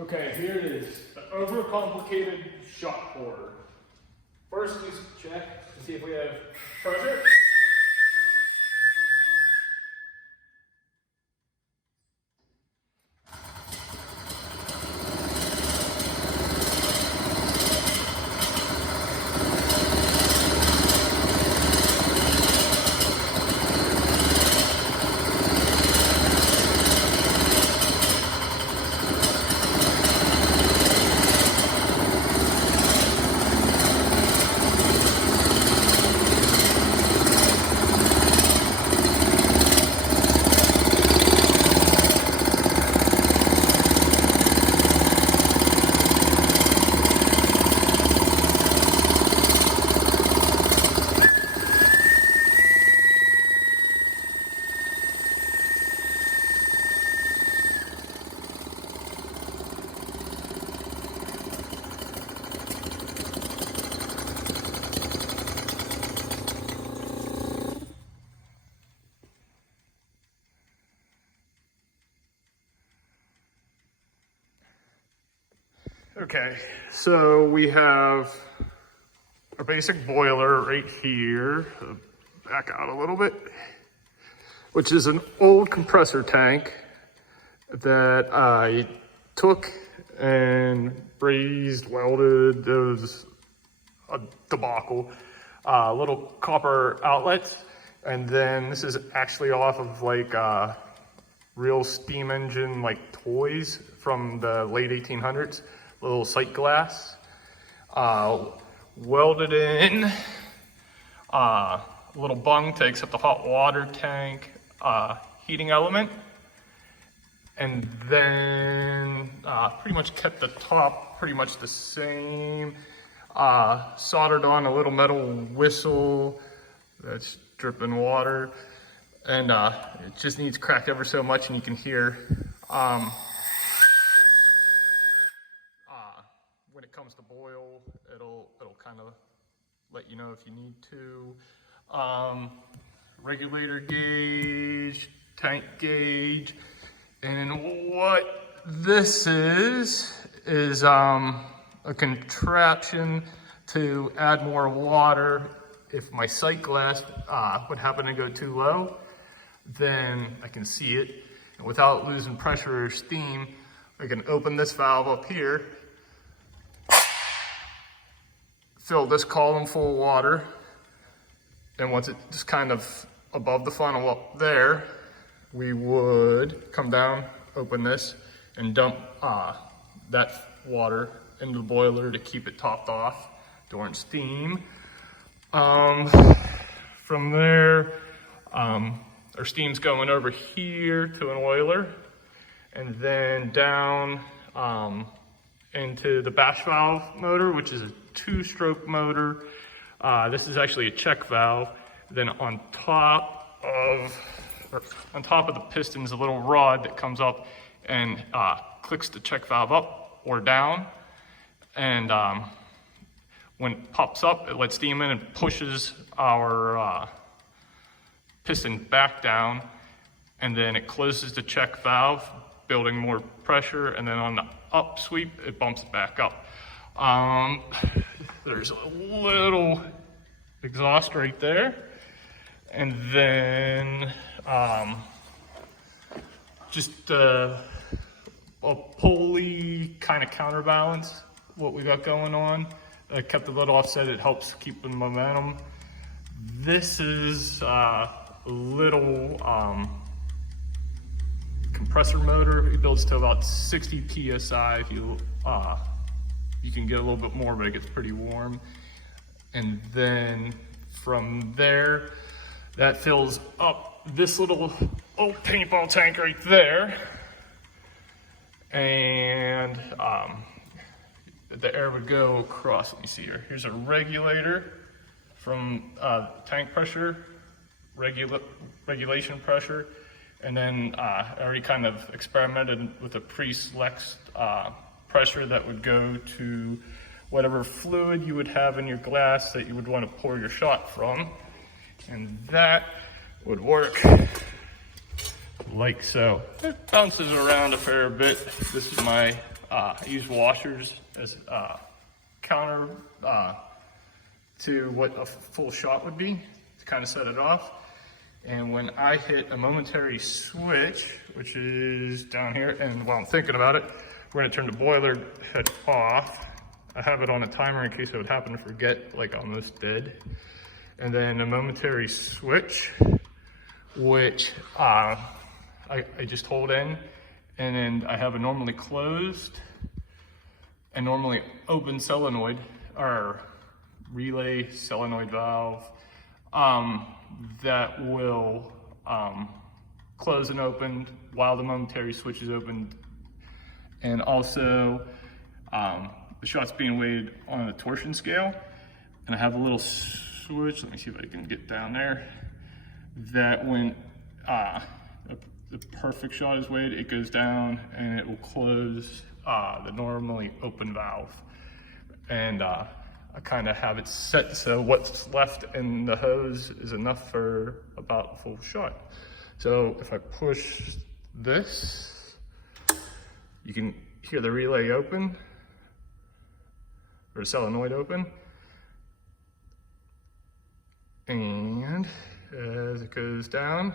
Okay, here it is. The overcomplicated shot pourer. First, we check to see if we have pressure. Okay, so we have our basic boiler right here. Back out a little bit, which is an old compressor tank that I took and brazed, welded. It was a debacle. Little copper outlets, and then this is actually off of like real steam engine like toys from the late 1800s. Little sight glass, welded in, little bung takes up the hot water tank, heating element, and then pretty much kept the top pretty much the same, soldered on a little metal whistle that's dripping water, and it just needs cracked ever so much, and you can hear when it comes to boil, it'll kind of let you know if you need to. Regulator gauge, tank gauge, and what this is a contraption to add more water. If my sight glass would happen to go too low, then I can see it, and without losing pressure or steam, I can open this valve up here, fill this column full of water, and once it's just kind of above the funnel up there, we would come down, open this, and dump that water into the boiler to keep it topped off during steam. From there, our steam's going over here to an oiler, and then down into the bash valve motor, which is a 2-stroke motor. This is actually a check valve. Then on top of the piston is a little rod that comes up and clicks the check valve up or down. And when it pops up, it lets steam in and pushes our piston back down. And then it closes the check valve, building more pressure. And then on the up sweep, it bumps it back up. There's a little exhaust right there, and then just a pulley kind of counterbalance what we got going on. I kept the lid offset, it helps keep the momentum. This is a little compressor motor. It builds to about 60 PSI. If you can get a little bit more, but it gets pretty warm. And then from there, that fills up this little old paintball tank right there. And the air would go across. Let me see here. Here's a regulator from tank pressure, regulation pressure. And then I already kind of experimented with a pre-select pressure that would go to whatever fluid you would have in your glass that you would want to pour your shot from. And that would work like so. It bounces around a fair bit. This is my, I use washers as counter to what a full shot would be to kind of set it off. And when I hit a momentary switch, which is down here, and while I'm thinking about it, we're gonna turn the boiler head off. I have it on a timer in case I would happen to forget, like almost dead. And then a momentary switch, which I just hold in, and then I have a normally closed and normally open solenoid, or relay solenoid valve, that will close and open while the momentary switch is opened. And also, the shot's being weighed on a torsion scale, and I have a little switch, let me see if I can get down there, that when the perfect shot is weighed, it goes down and it will close the normally open valve. And I kind of have it set so what's left in the hose is enough for about a full shot. So if I push this, you can hear the relay open, or solenoid open. And as it goes down,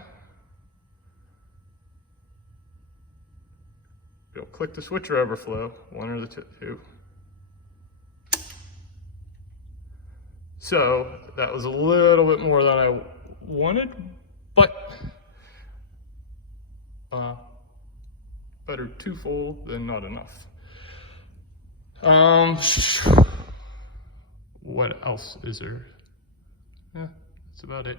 it'll click the switch or overflow, one or the two. So that was a little bit more than I wanted, but better twofold than not enough. What else is there? Yeah, that's about it.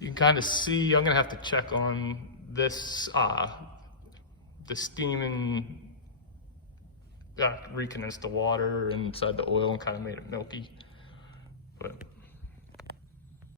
You can kind of see, I'm gonna have to check on this, the steam and recondensed the water inside the oil and kind of made it milky. But